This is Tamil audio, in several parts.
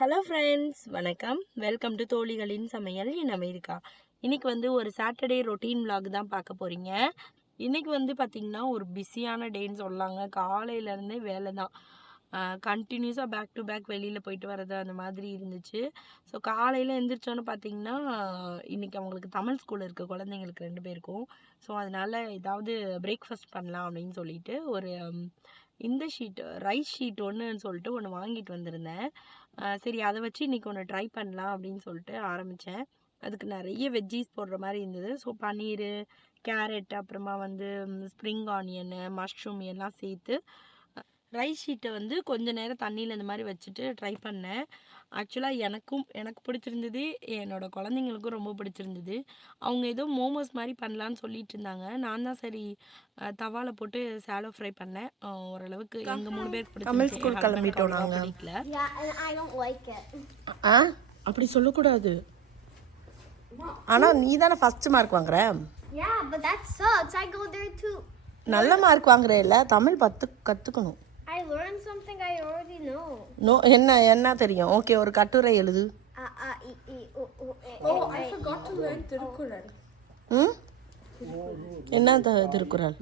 ஹலோ ஃப்ரெண்ட்ஸ், வணக்கம். வெல்கம் டு தோழிகளின் சமையல் இன் அமெரிக்கா. இன்றைக்கி வந்து ஒரு சாட்டர்டே ரொட்டீன் vlog தான் பார்க்க போகிறீங்க. இன்றைக்கி வந்து பார்த்திங்கன்னா ஒரு பிஸியான டேன்னு சொல்லலாங்க. காலையிலேருந்தே வேலை தான், கண்டினியூஸாக பேக் டு பேக் வெளியில் போயிட்டு வர்றது அந்த மாதிரி இருந்துச்சு. ஸோ காலையில் எழுந்திரிச்சோன்னு பார்த்திங்கன்னா இன்றைக்கி அவங்களுக்கு தமிழ் ஸ்கூல் இருக்குது குழந்தைங்களுக்கு 2 பேருக்கும். ஸோ அதனால் ஏதாவது பிரேக்ஃபாஸ்ட் பண்ணலாம் அப்படின்னு சொல்லிட்டு ஒரு இந்த ரைஸ் ஷீட் ஒன்றுன்னு சொல்லிட்டு ஒன்று வாங்கிட்டு வந்திருந்தேன். சரி அதை வச்சு இன்றைக்கி ஒன்று ட்ரை பண்ணலாம் அப்படின்னு சொல்லிட்டு ஆரம்பித்தேன். அதுக்கு நிறைய வெஜ்ஜீஸ் போடுற மாதிரி இருந்தது. ஸோ பன்னீர், கேரட், அப்புறமா வந்து ஸ்ப்ரிங் ஆனியனு, மஷ்ரூம் எல்லாம் சேர்த்து ரைஸ் ஷீட்டை வந்து கொஞ்சம் நேரம் தண்ணியில் இந்த மாதிரி வச்சுட்டு ட்ரை பண்ணேன். ஆக்சுவலாக எனக்கு பிடிச்சிருந்தது, என்னோடய குழந்தைங்களுக்கும் ரொம்ப பிடிச்சிருந்தது. அவங்க ஏதோ மோமோஸ் மாதிரி பண்ணலான்னு சொல்லிட்டு இருந்தாங்க. நான் தான் சரி தவாவில் போட்டு சாலோ ஃப்ரை பண்ணேன். ஓரளவுக்கு எங்கள் 3 பேருக்கு பிடிச்சி. தமிழ் ஸ்கூல் கிளம்பிட்டோம் நாங்கள். அப்படி சொல்லக்கூடாது. ஆனால் நீ தானே ஃபஸ்ட்டு மார்க் வாங்குற. நல்ல மார்க் வாங்குற இல்லை, தமிழ் 10 கற்றுக்கணும். I learned something I already know. No, என்ன தெரியும்? ஓகே, ஒரு கட்டுரை எழுது. Oh, I forgot to learn Tirukkural. என்ன திருக்குறள்?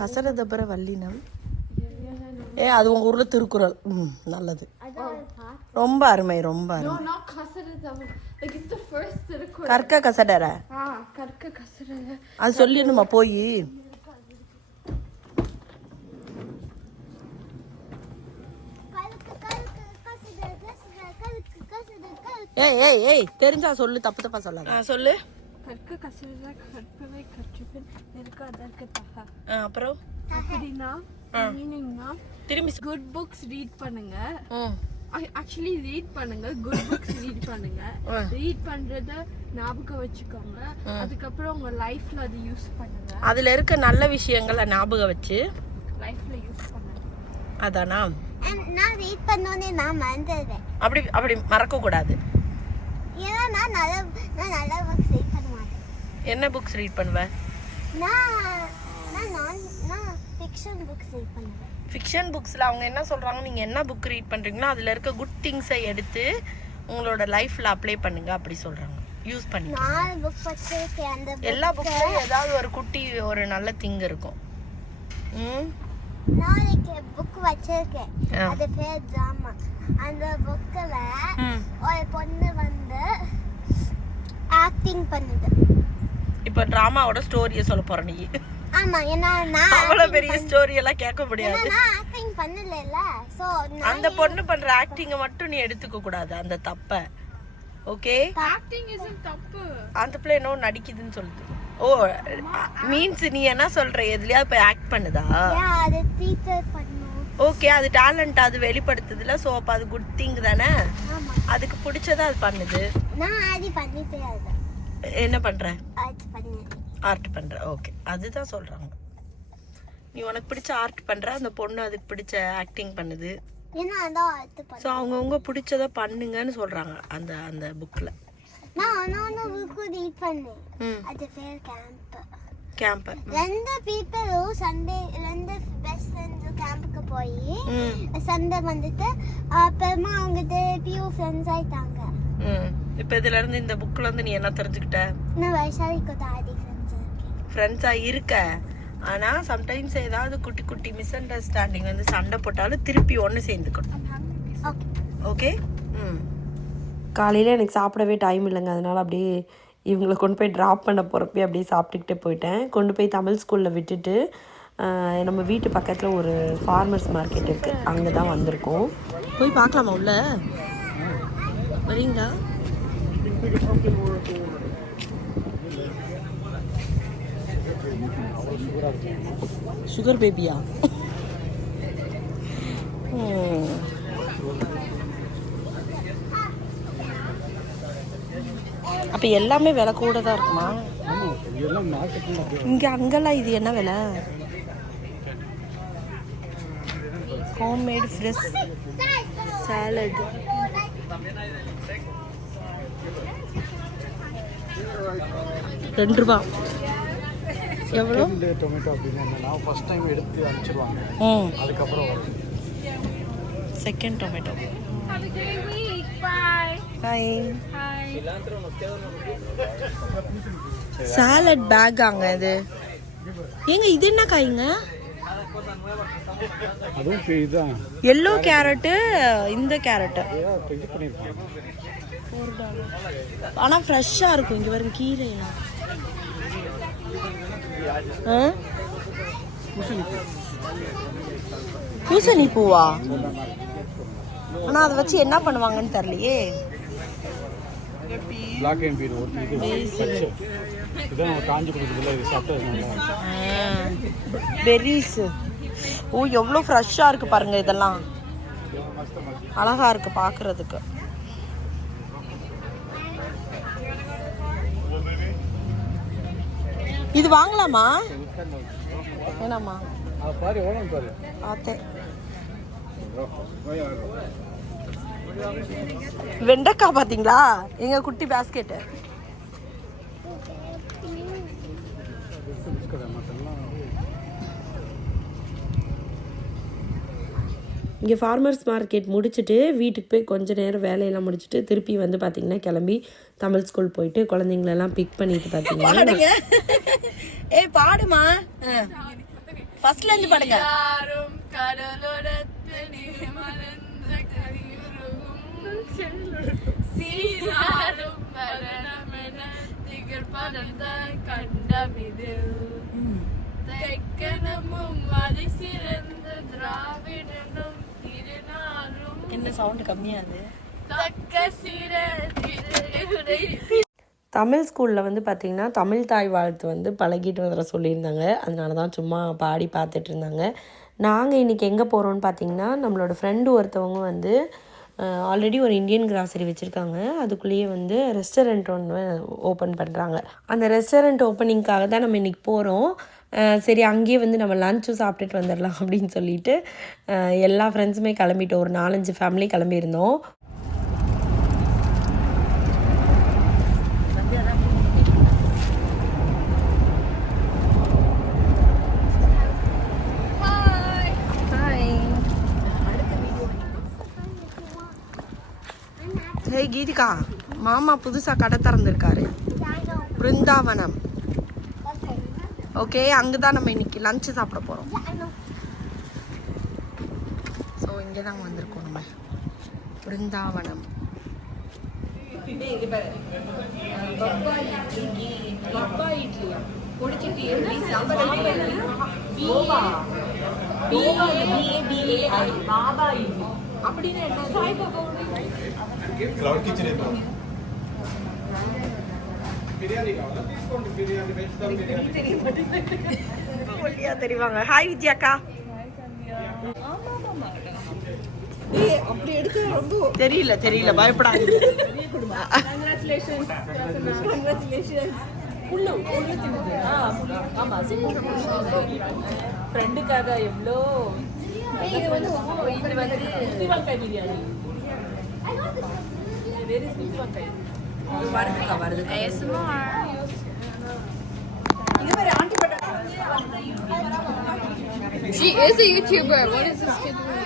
கசரதபர வல்லினம். அது உங்க ஊர்ல திருக்குறள். நல்லது, ரொம்ப அருமை, ரொம்ப அருமை. No, not Kasaradabara. Like it's the first Tirukkural. கற்க கசடர. கற்க கசடர. அது சொல்லிடணுமா போய்? ஏய் தெரிஞ்சா சொல்லு, தப்பா சொல்லாத. சொல்லு. கற்க கசடர கற்பவை கற்றுப்பின் அதற்கு தக. அப்புறம் அப்படினா மீனிங்னா திரும்பி குட் புக்ஸ் ரீட் பண்ணுங்க. ஆக்சுவலி ரீட் பண்ணுங்க, குட் புக்ஸ் ரீட் பண்ணுங்க. ரீட் பண்றத ஞாபகம் வச்சுக்கோங்க. அதுக்கப்புறம் உங்க லைஃப்ல அது யூஸ் பண்ணுங்க. அதுல இருக்க நல்ல விஷயங்களை ஞாபகம் வச்சு லைஃப்ல யூஸ் பண்ணுங்க. அதானா? நான் ரீட் பண்ணோனே நான் மறந்துடுவேன். அப்படி மறக்க கூடாது. ஏன்னா நான் நல்ல புக்ஸ் ரீட் பண்ண மாட்டேன். என்ன புக்ஸ் ரீட் பண்ணுவ? நான் ஃபிக்ஷன் புக்ஸ் ரீட் பண்ணுவேன். ஃபிக்ஷன் புக்ஸில் அவங்க என்ன சொல்கிறாங்க, நீங்கள் என்ன புக் ரீட் பண்ணுறீங்களோ அதில் இருக்க குட் திங்ஸை எடுத்து உங்களோட லைஃப்பில் அப்ளை பண்ணுங்க அப்படி சொல்கிறாங்க. யூஸ் பண்ணி எல்லா புக்லையும் ஏதாவது ஒரு குட்டி ஒரு நல்ல திங் இருக்கும். நாளைக்கு புக் வச்சிருக்கேன், அது பேர் ட்ராமா. அந்த புக்கில் ஒரு பொண்ணு வந்து ஆக்டிங் பண்ணுது. இப்போ ட்ராமாவோட ஸ்டோரியை சொல்ல போகிற நீ? ஆமா, ஏன்னா நான் அவ்வளவு பெரிய ஸ்டோரி எல்லாம் கேட்க முடியாது. நான் ஆக்டிங் பண்ணலல. சோ அந்த பொண்ணு பண்ற ஆக்டிங்க மட்டும் நீ எடுத்துக்க கூடாது, அந்த தப்ப. ஓகே, ஆக்டிங் இஸ்ன்ட் தப்பு. அந்த பிள்ளை என்ன நடிக்குதுன்னு சொல்லுது. ஓ, மீன்ஸ் நீ என்ன சொல்ற, எதுலயா போய் ஆக்ட் பண்ணுதா? அது டீச்சர் பண்ணும். ஓகே, அது டாலண்ட், அது வெளிப்படுத்துதுல. சோ அப்ப அது குட் திங் தானே. அதுக்கு பிடிச்சதா அது பண்ணுது. நான் ஆடி பண்ணிட்டேன். அது என்ன பண்ற? ஆர்ட் பண்ற. ஓகே, அதுதான் சொல்றாங்க. நீ உனக்கு பிடிச்ச ஆர்ட் பண்ற, அந்த பொண்ணு அதுக்கு பிடிச்ச ஆக்டிங் பண்ணுது. ஸோ அவங்கவுங்க பிடிச்சத பண்ணுங்கன்னு சொல்றாங்க அந்த அந்த புக்ல. நான் புக் ரீட் பண்ணேன். அது பேர் கேம்ப். 2 பீப்பிளும் சண்டே 2 பெஸ்ட் ஃப்ரெண்ட்ஸ் கேம்புக்கு போய் சண்டே வந்துட்டு அப்புறமா அவங்க திருப்பியும் ஃப்ரெண்ட்ஸ் ஆயிட்டாங்க. இப்போ இதுல இருந்து இந்த புக்ல இருந்து நீ என்ன தெரிஞ்சுக்கிட்ட? நான் வைஷாலி கூட ஃப்ரெண்ட்ஸா இருக்க. ஆனா சம்டைம்ஸ் ஏதாவது குட்டி குட்டி மிஸ் அண்டர்ஸ்டாண்டிங் வந்து சண்டை போட்டாலும் திருப்பி ஒன்று சேர்ந்துக்கணும். ஓகே. காலையில் எனக்கு சாப்பிடவே டைம் இல்லைங்க, அதனால் அப்படியே இவங்களை கொண்டு போய் ட்ராப் பண்ண போகிறப்பே அப்படியே சாப்பிட்டுக்கிட்டே போயிட்டேன். கொண்டு போய் தமிழ் ஸ்கூலில் விட்டுட்டு நம்ம வீட்டு பக்கத்தில் ஒரு ஃபார்மர்ஸ் மார்க்கெட் இருக்குது, அங்கே தான் வந்திருக்கோம். போய் பார்க்கலாமா உள்ள? வரீங்களா? சுகர் பேபியா? அப்ப எல்லாமே விலை கூட தான் இருக்குமா? இங்க அங்கெல்லாம் இது என்ன விலை? Homemade fresh salad $2. எவ்வளோ? செகண்ட் டொமேட்டோ அப்படின்னு என்னன்னா ஃபர்ஸ்ட் டைம் எடுத்து அனுப்பிச்சிடுவாங்க, அதுக்கப்புறம் வரும். Second tomato. சாலட் பேக் அங்க இது. ஏங்க இது என்ன காய்ங்க? அதுவும் இதுதான் எல்லோ கேரட்டு, இந்த கேரட்டு இது பண்ணியிருப்பாங்க. $4. ஆனா ஃப்ரெஷ்ஷா இருக்கும். இங்க வரும் கீரைலாம். பூசணி பூவா? ஆனா அதை வச்சு என்ன பண்ணுவாங்கன்னு தெரியலையே. பிளாக் அண்ட் பீர் இது பச்சை. இதான் நம்ம காஞ்சி கொடுக்குறதுல இது சாப்பிட்டது. பெர்ரிஸ். ஓ எவ்வளோ ஃப்ரெஷ்ஷாக இருக்குது பாருங்க. இதெல்லாம் அழகா இருக்கு பார்க்கறதுக்கு. இது வாங்கலாமா வேணாமா? பாரு எவ்வளோ பாரு. பார்த்தேன். வெண்டைக்காய் பார்த்தீங்களா? எங்க குட்டி பேஸ்கெட்டு. இங்கே ஃபார்மர்ஸ் மார்க்கெட் முடிச்சுட்டு வீட்டுக்கு போய் கொஞ்ச நேரம் வேலையெல்லாம் முடிச்சுட்டு திருப்பி வந்து பார்த்திங்கன்னா கிளம்பி தமிழ் ஸ்கூல் போயிட்டு குழந்தைங்களெல்லாம் பிக் பண்ணிட்டு பார்த்தீங்கன்னா ஏய் பாடுமா, ஃபர்ஸ்ட்லேருந்து பாடுங்க. என்ன சவுண்ட் கம்மியாது? தமிழ் ஸ்கூலில் வந்து பார்த்திங்கன்னா தமிழ் தாய் வாழ்த்து வந்து பழகிட்டு வர சொல்லியிருந்தாங்க. அதனால தான் சும்மா பாடி பார்த்துட்டு இருந்தாங்க. நாங்கள் இன்றைக்கி எங்கே போகிறோன்னு பார்த்திங்கன்னா, நம்மளோட ஃப்ரெண்டு ஒருத்தவங்க வந்து ஆல்ரெடி ஒரு இந்தியன் கிராசரி வச்சுருக்காங்க. அதுக்குள்ளேயே வந்து ரெஸ்டாரண்ட் ஒன்று ஓப்பன் பண்ணுறாங்க. அந்த ரெஸ்டாரண்ட் ஓப்பனிங்காக தான் நம்ம இன்றைக்கி போகிறோம். சரி அங்கேயே வந்து நம்ம லன்ச்சும் சாப்பிட்டுட்டு வந்துடலாம் அப்படின்னு சொல்லிட்டு எல்லா ஃப்ரெண்ட்ஸுமே கிளம்பிட்டோம். ஒரு 4-5 ஃபேமிலி கிளம்பியிருந்தோம். ஹே கீதிகா, மாமா புதுசாக கடை திறந்துருக்காரு, பிருந்தாவனம். ஓகே, அங்கே தான் நம்ம இன்னைக்கு லஞ்சு சாப்பிட போகிறோம். ஸோ இங்கே தான் வந்திருக்கோம் நம்ம, பிருந்தாவனம். தெரிவாங்க. ஹாய் வித்யாக்கா. தெரியல பயப்படாதீங்க. ஃப்ரெண்டுக்காக எவ்வளோ இது வந்து பிரியாணி வருது. She is a YouTuber. What is this kid doing?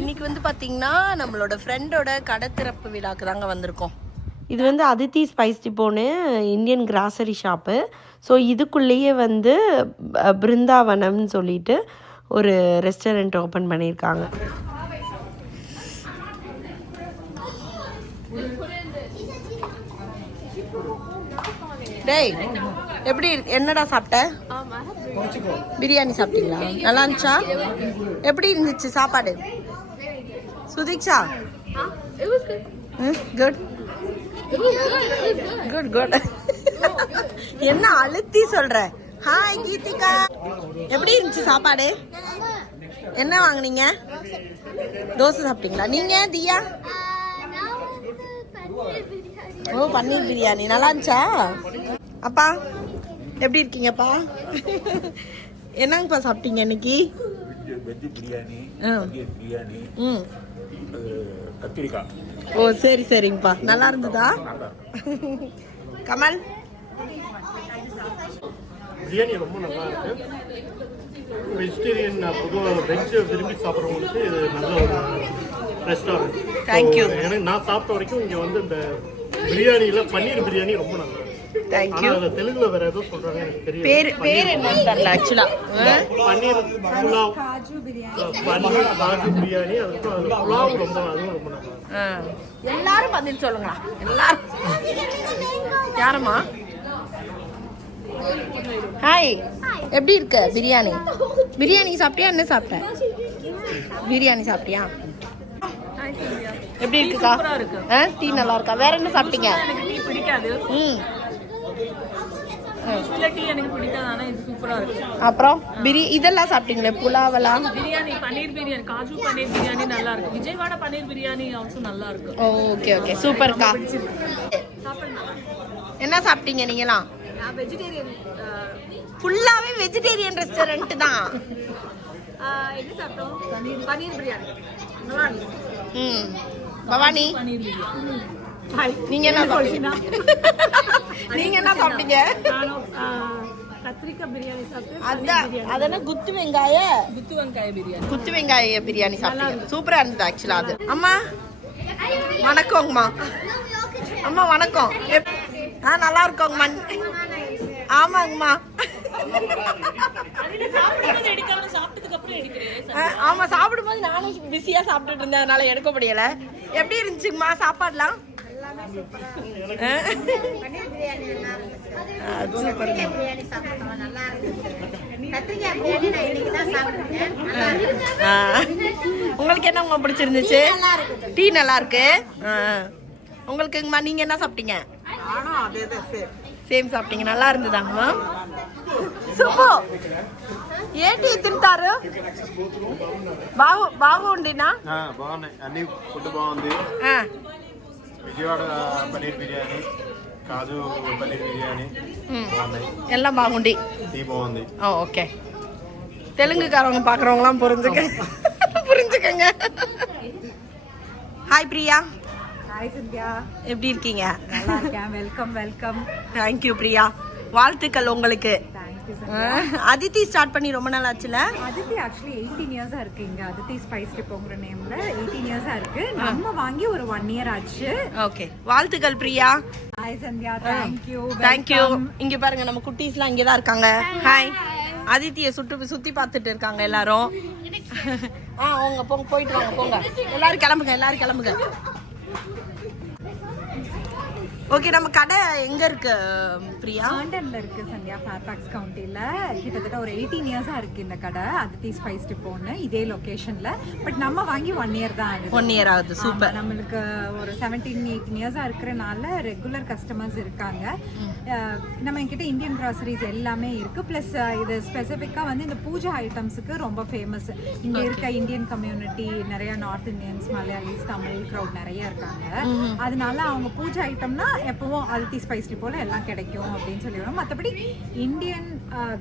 இன்னைக்கு வந்து பாத்தீங்கன்னா நம்மளோட ஃப்ரெண்டோட கடை திறப்பு விழாக்கு தாங்க வந்திருக்கோம். இது வந்து அதித்தி ஸ்பைஸ் டிப்போன்னு இந்தியன் கிராசரி ஷாப்பு. ஸோ இதுக்குள்ளேயே வந்து பிருந்தாவனம்னு சொல்லிட்டு ஒரு ரெஸ்டாரண்ட் ஓப்பன் பண்ணியிருக்காங்க. டேய் எப்படி என்னடா சாப்பிட்ட? பிரியாணி சாப்பிட்டீங்களா? நல்லா இருந்துச்சா? எப்படி இருந்துச்சு சாப்பாடு? சுதீக்ஷா? Good good good. என்ன அழுத்தி சொல்ற? ஹாய் கீதிகா, எப்படி இருந்துச்சு சாப்பாடு? என்ன வாங்குனீங்க? தோசை சாப்பிட்டீங்களா? நீங்க தியா? ஓ பன்னீர் பிரியாணி நல்லா இருந்துச்சா? அப்பா எப்படி இருக்கீங்கப்பா? என்னங்கப்பா சாப்பிட்டீங்க இன்னைக்கு? வெஜ் பிரியாணி, பன்னீர் பிரியாணி, கத்திரிக்காய். ஓ சரி சரிங்கப்பா, நல்லா இருந்ததா? கமல் பிரியாணி ரொம்ப நல்லா இருக்கு. வெஜிடேரியன் பொதுவாக வெஜ் விரும்பி சாப்பிட்றவங்களுக்கு இது நல்ல ஒரு ரெஸ்டாரண்ட். தேங்க்யூ. எனக்கு நான் சாப்பிட்ட வரைக்கும் இங்கே வந்து இந்த பிரியாணியில் பன்னீர் பிரியாணி ரொம்ப நல்லா இருக்கு. தேங்க்யூ. ஆனால் அதில் தெலுங்குல வேற ஏதோ சொல்கிறாங்க, எனக்கு தெரியல. பேர் என்னன்னு தெரியல ஆக்சுவலா. பன்னீர் புலாவ், பன்னீர் காஜு பிரியாணி, அதுக்கும் அது புலாவ் அதுவும் ரொம்ப நல்லா இருக்கு. எல்லாரும் பதில் சொல்லுங்களா? எல்லாரும் யாரம்மா? ஹாய், எப்படி இருக்க? பிரியாணி பிரியாணி சாப்பிட்டியா? என்ன சாப்பிட்ட? பிரியாணி சாப்பிட்டியா? எப்படி இருக்குக்கா? டீ நல்லா இருக்கா? வேற என்ன சாப்பிட்டீங்க? டீ பிடிக்காது. டீ எனக்கு பிடிக்காது, ஆனா இது சூப்பரா இருக்கு. அப்புறம் இதெல்லாம் சாப்பிட்டீங்களே, புலாவெல்லாம்? பிரியாணி, பன்னீர் பிரியாணி, காஜு பன்னீர் பிரியாணி நல்லா இருக்கு. விஜயவாடா பன்னீர் பிரியாணி ஆல்சோ நல்லா இருக்கு. ஓகே ஓகே, சூப்பர்க்கா. என்ன சாப்பிட்டீங்க நீங்களாம்? வெஜிடேரியன், ஃபுல்லாவே வெஜிடேரியன் ரெஸ்டாரண்ட் தான். என்ன சாப்பிட்டோம்? பன்னீர் பிரியாணி நல்லா இருக்கு. பவானி, பன்னீர் பிரியாணி. நீங்க என்ன சாப்பிட்டீங்க? நீங்க என்ன சாப்பிட்டீங்க? நானும் கத்திரிக்காய் பிரியாணி சாப்பிட்டேன். அதென்ன குத்து வெங்காய பிரியாணி சாப்பிட்டீங்க. சூப்பரா இருந்தது ஆக்சுவலா அது. அம்மா வணக்கங்கம்மா. அம்மா வணக்கம். நல்லா இருக்கோங்கம்மா. ஆமாங்கம்மா. ஆமா, சாப்பிடும்போது நானும் பிஸியா சாப்பிட்டுட்டு இருந்தேன், அதனால எடுக்க முடியல. எப்படி இருந்துச்சுங்கம்மா சாப்பாடுலாம்? உங்களுக்கு என்னம்மா பிடிச்சிருந்துச்சு? டீ நல்லா இருக்கு. உங்களுக்குங்கம்மா, நீங்க என்ன சாப்பிட்டீங்க? సేమ్ సాఫ్టింగ్ నల్లా இருந்ததாங்கம்மா. సుబ్బు ఏంటి తింటారు? బాగుండినా? బాగున్నాయి, అన్ని ఫుడ్ బాగుంది. విజయవాడ పన్నీర్ బిర్యానీ, కాజు పన్నీర్ బిర్యానీ எல்லாம் బాగుండి. టీ బాగుంది. ஓகே, தெலுங்குக்காரவங்க பார்க்குறவங்களாம் புரிஞ்சுக்கங்க. ஹாய் பிரியா. ஹாய் சந்தியா, எப்படி இருக்கீங்க? நல்லா இருக்கேன். Welcome welcome. தேங்க்யூ பிரியா, வாழ்த்துக்கள் உங்களுக்கு. தேங்க்யூ. அதித்தி ஸ்டார்ட் பண்ணி ரொம்ப நாள் ஆச்சுல? அதித்தி ஆக்சுவலி 18 இயர்ஸா இருக்கு இங்க. அதித்தி ஸ்பைஸ் டிப்போங்கிற நேம்ல 18 இயர்ஸா இருக்கு. நம்ம வாங்கி ஒரு 1 இயர் ஆச்சு. ஓகே, வாழ்த்துக்கள் Priya. Hi Sandhya, thank you. Thank you. இங்க பாருங்க, நம்ம குட்டீஸ்லாம் இங்கே தான் இருக்காங்க. ஹாய். அதித்தியை சுத்தி பார்த்துட்டு இருக்காங்க எல்லாரும். அவங்க போயிட்டு வாங்க, போங்க. எல்லாரும் கிளம்புங்க. ஓகே, நம்ம கடை எங்க இருக்கு பிரியா? லண்டன்ல இருக்கு சந்தியா, ஃபேர்ஃபாக்ஸ் கவுண்டில. கிட்டத்தட்ட ஒரு 18 இயர்ஸா இருக்கு இந்த கடை, அதித்தி ஸ்பைஸ் டிப்போன்னு, இதே லொகேஷன்ல. பட் நம்ம வாங்கி 1 இயர் தான் ஆகுது. 1 இயர் ஆகுது. சூப்பர். நம்மளுக்கு ஒரு 17-18 இயர்ஸா இருக்கிறனால ரெகுலர் கஸ்டமர்ஸ் இருக்காங்க. நம்ம என்கிட்ட இந்தியன் கிராசரிஸ் எல்லாமே இருக்கு. பிளஸ் இது ஸ்பெசிஃபிக்கா வந்து இந்த பூஜை ஐட்டம்ஸுக்கு ரொம்ப ஃபேமஸ். இங்க இருக்க இந்தியன் கம்யூனிட்டி நிறைய, north Indians, Malayalis, Tamil crowd நிறைய இருக்காங்க. அதனால அவங்க பூஜை ஐட்டம்னா எப்பவும் அதித்தி ஸ்பைஸ் டிப்போல எல்லாம் கிடைக்கும் அப்படின்னு சொல்லிடுவோம். மற்றபடி Indian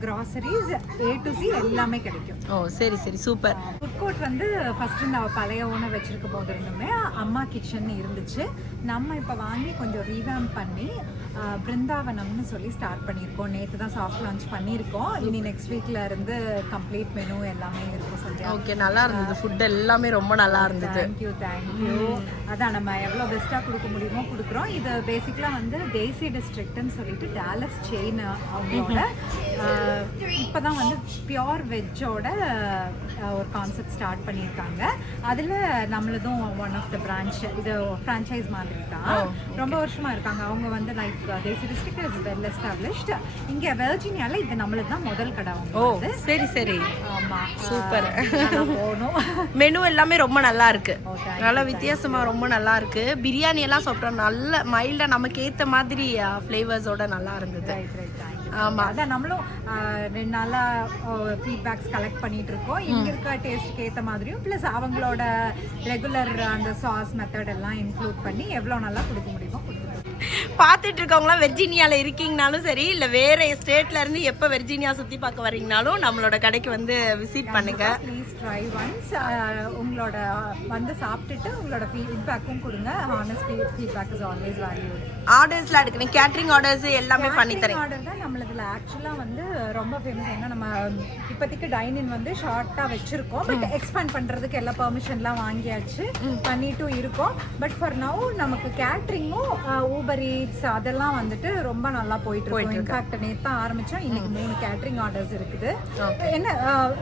groceries A to Z எல்லாமே கிடைக்கும். ஓ சரி சூப்பர். ஃபுட் கோர்ட் வந்து ஃபர்ஸ்ட் நான் பழைய ஓனர் வச்சிருக்க போது இருந்துமே அம்மா கிச்சன் இருந்துச்சு. நம்ம இப்போ வாங்கி கொஞ்சம் ரீவேம் பண்ணி பிருந்தாவனம்னு சொல்லி ஸ்டார்ட் பண்ணியிருக்கோம். நேற்று தான் சாஃப்ட் லான்ச் பண்ணியிருக்கோம். இனி நெக்ஸ்ட் வீக்ல இருந்து கம்ப்ளீட் மெனு எல்லாமே இருக்கும். சந்தியா, ஓகே, நல்லா இருந்தது. ஃபுட் எல்லாமே ரொம்ப நல்லா இருந்தது. தேங்க்யூ. அதான் நம்ம எவ்வளோ பெஸ்ட்டாக கொடுக்க முடியுமோ கொடுக்குறோம். இது பேசிக்கலாக வந்து தேசி டிஸ்ட்ரிக்ட்னு சொல்லிட்டு டாலஸ் செயின் அவங்களோட இப்போ தான் வந்து பியோர் வெஜ்ஜோட ஒரு கான்செப்ட் ஸ்டார்ட் பண்ணியிருக்காங்க. அதில் நம்மளதும் ஒன் ஆஃப் த பிரான்ச். இது ஃப்ரான்ச்சைஸ் மாதிரி தான். ரொம்ப வருஷமாக இருக்காங்க அவங்க வந்து. Like Desi district is well established. இங்கே வெர்ஜீனியாவில் இது நம்மளுக்கு தான் முதல் கடை. ஓ சரி. ஆமாம், சூப்பர். போகணும். மெனு எல்லாமே ரொம்ப நல்லா இருக்கு, நல்லா வித்தியாசமா ரொம்ப நல்லா இருக்கு. பிரியாணி எல்லாம் சாப்பிட்டோம், நல்ல மைல்டா நமக்கு ஏத்த மாதிரி ஃப்ளேவர்ஸோட நல்லா இருந்தது. ஆமா, அதான் நம்மளும் 2 நாளா ஃபீட்பேக்ஸ் கலெக்ட் பண்ணிட்டு இருக்கோம். இங்க இருக்க டேஸ்ட்க்கு ஏத்த மாதிரியும் பிளஸ் அவங்களோட ரெகுலர் அந்த சாஸ் மெத்தட் எல்லாம் இன்க்ளூட் பண்ணி எவ்வளவு நல்லா கொடுக்க முடியுமோ கொடுத்துருக்கோம். பார்த்துட்டு இருக்கவங்களாம் வெர்ஜீனியாவில் இருக்கீங்கனாலும் சரி இல்லை வேறு ஸ்டேட்லேருந்து எப்போ வெர்ஜீனியா சுற்றி பார்க்க வரீங்கனாலும் நம்மளோட கடைக்கு வந்து விசிட் பண்ணுங்கள். Please try once. உங்களோட வந்து சாப்பிட்டுட்டு உங்களோட ஃபீட்பேக்கும் கொடுங்க. Honest feedback is always value. ஆர்டர்ஸ்லாம் எடுக்கணும், கேட்ரிங் ஆர்டர்ஸ் எல்லாமே பண்ணி தரேன். ஆர்டர் தான் நம்மளதுல ஆக்சுவலாக வந்து ரொம்ப ஃபேமஸ். ஏன்னா நம்ம இப்போதைக்கு டைனிங் வந்து ஷார்ட்டாக வச்சுருக்கோம். பட் எக்ஸ்பேண்ட் பண்ணுறதுக்கு எல்லா பெர்மிஷன்லாம் வாங்கியாச்சு, பண்ணிட்டும் இருக்கோம். பட் ஃபார் நவ் நமக்கு கேட்ரிங்கும் ஊபர் ஈட்ஸ் அதெல்லாம் வந்துட்டு ரொம்ப நல்லா போயிட்டு இருக்கோம். இன்ஃபேக்ட் நேற்று தான் ஆரம்பித்தோம், இன்னைக்கு 3 கேட்ரிங் ஆர்டர்ஸ் இருக்குது. என்ன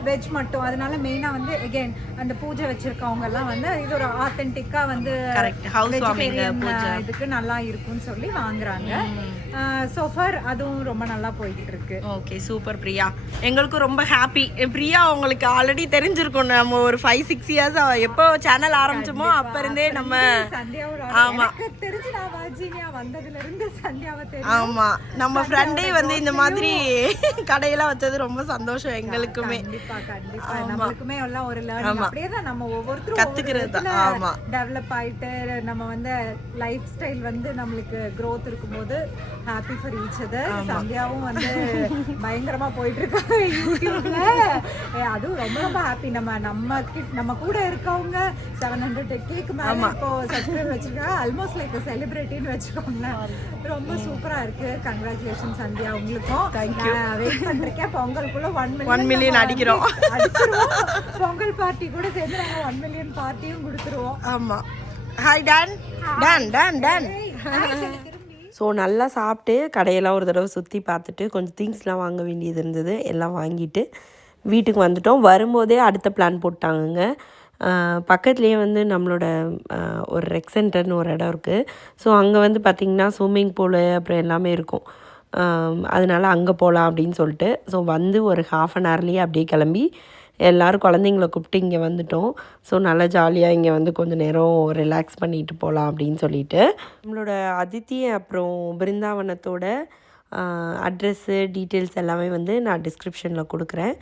வெஜ் மட்டும். அதனால மெயினாக வந்து அகெயின் அந்த பூஜை வச்சிருக்கவங்க எல்லாம் வந்து இது ஒரு ஆத்தென்டிக்காக வந்து வெஜிடேரியன் இதுக்கு நல்லா இருக்கும்னு சொல்லி வாங்குறாங்க. சோஃபார் அதுவும் ரொம்ப நல்லா போய்கிட்டு இருக்கு. Okay, super Priya. எங்களுக்கும் ரொம்ப ஹாப்பி. பிரியா உங்களுக்கு ஆல்ரெடி தெரிஞ்சிருக்கும், நம்ம ஒரு 5-6 இயர்ஸ் எப்போ சேனல் ஆரம்பிச்சோமோ அப்ப இருந்தே நம்ம ஆமா தெரிஞ்சு நான் வர்ஜீனியா வந்ததுல இருந்து சந்தியாவை தெரியும். ஆமா, நம்ம ஃப்ரெண்டே வந்து இந்த மாதிரி கடையெல்லாம் வச்சது ரொம்ப சந்தோஷம் எங்களுக்குமே. கண்டிப்பா கண்டிப்பா நம்மளுக்குமே எல்லாம் ஒரு லேர்னிங். அப்படியே தான் நம்ம ஒவ்வொருத்தரும் கத்துக்கிறது. ஆமா, டெவலப் ஆயிட்டு நம்ம வந்து லைஃப் ஸ்டைல் வந்து நம்மளுக்கு growth இருக்கும்போது ஹாப்பி ஃபார் ஈச் அதர். சந்தியாவும் வந்து பயங்கரமா போயிட்டு இருக்காங்க யூடியூப்ல. அதுவும் ரொம்ப ரொம்ப ஹாப்பி. நம்ம கூட இருக்கவங்க 700K மேல இப்போ சப்ஸ்கிரைப் வச்சிருக்காங்க. ஆல்மோஸ்ட் லைக் செலிபிரிட்டின்னு வச்சுக்கோங்க. ரொம்ப சூப்பரா இருக்கு. கங்க்ராச்சுலேஷன் சந்தியா உங்களுக்கும். வெயிட் பண்றேன். பொங்கலுக்குள்ள 1 மில்லியன் அடிச்சிருவோம். பொங்கல் பார்ட்டி கூட சேர்ந்து நாங்க 1 மில்லியன் பார்ட்டியும் கொடுத்துருவோம். ஆமா. Hi done done done done. So நல்லா சாப்பிட்டு கடையெல்லாம் ஒரு தடவை சுற்றி பார்த்துட்டு கொஞ்சம் திங்ஸ்லாம் வாங்க வேண்டியது இருந்தது, எல்லாம் வாங்கிட்டு வீட்டுக்கு வந்துட்டோம். வரும்போதே அடுத்த பிளான் போட்டாங்கங்க. பக்கத்துலேயே வந்து நம்மளோட ஒரு ரெக் சென்டர்னு ஒரு இடம் இருக்குது. ஸோ அங்கே வந்து பார்த்திங்கன்னா ஸ்விம்மிங் பூலு அப்புறம் எல்லாமே இருக்கும். அதனால அங்கே போகலாம் அப்படின்னு சொல்லிட்டு ஸோ வந்து ஒரு 1/2 ஹவர்லேயே அப்படியே கிளம்பி எல்லோரும் குழந்தைங்கள கூப்பிட்டு இங்கே வந்துட்டோம். ஸோ நல்லா ஜாலியாக இங்கே வந்து கொஞ்சம் நேரம் ரிலாக்ஸ் பண்ணிட்டு போகலாம் அப்படின்னு சொல்லிட்டு நம்மளோட அதித்தி அப்புறம் பிருந்தாவனத்தோட அட்ரெஸ்ஸு டீட்டெயில்ஸ் எல்லாமே வந்து நான் டிஸ்கிரிப்ஷனில் கொடுக்குறேன்.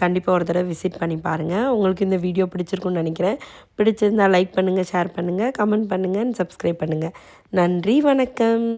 கண்டிப்பாக ஒரு தடவை விசிட் பண்ணி பாருங்கள். உங்களுக்கு இந்த வீடியோ பிடிச்சிருக்குன்னு நினைக்கிறேன். பிடிச்சிருந்தால் லைக் பண்ணுங்கள், ஷேர் பண்ணுங்கள், கமெண்ட் பண்ணுங்கள், சப்ஸ்கிரைப் பண்ணுங்கள். நன்றி, வணக்கம்.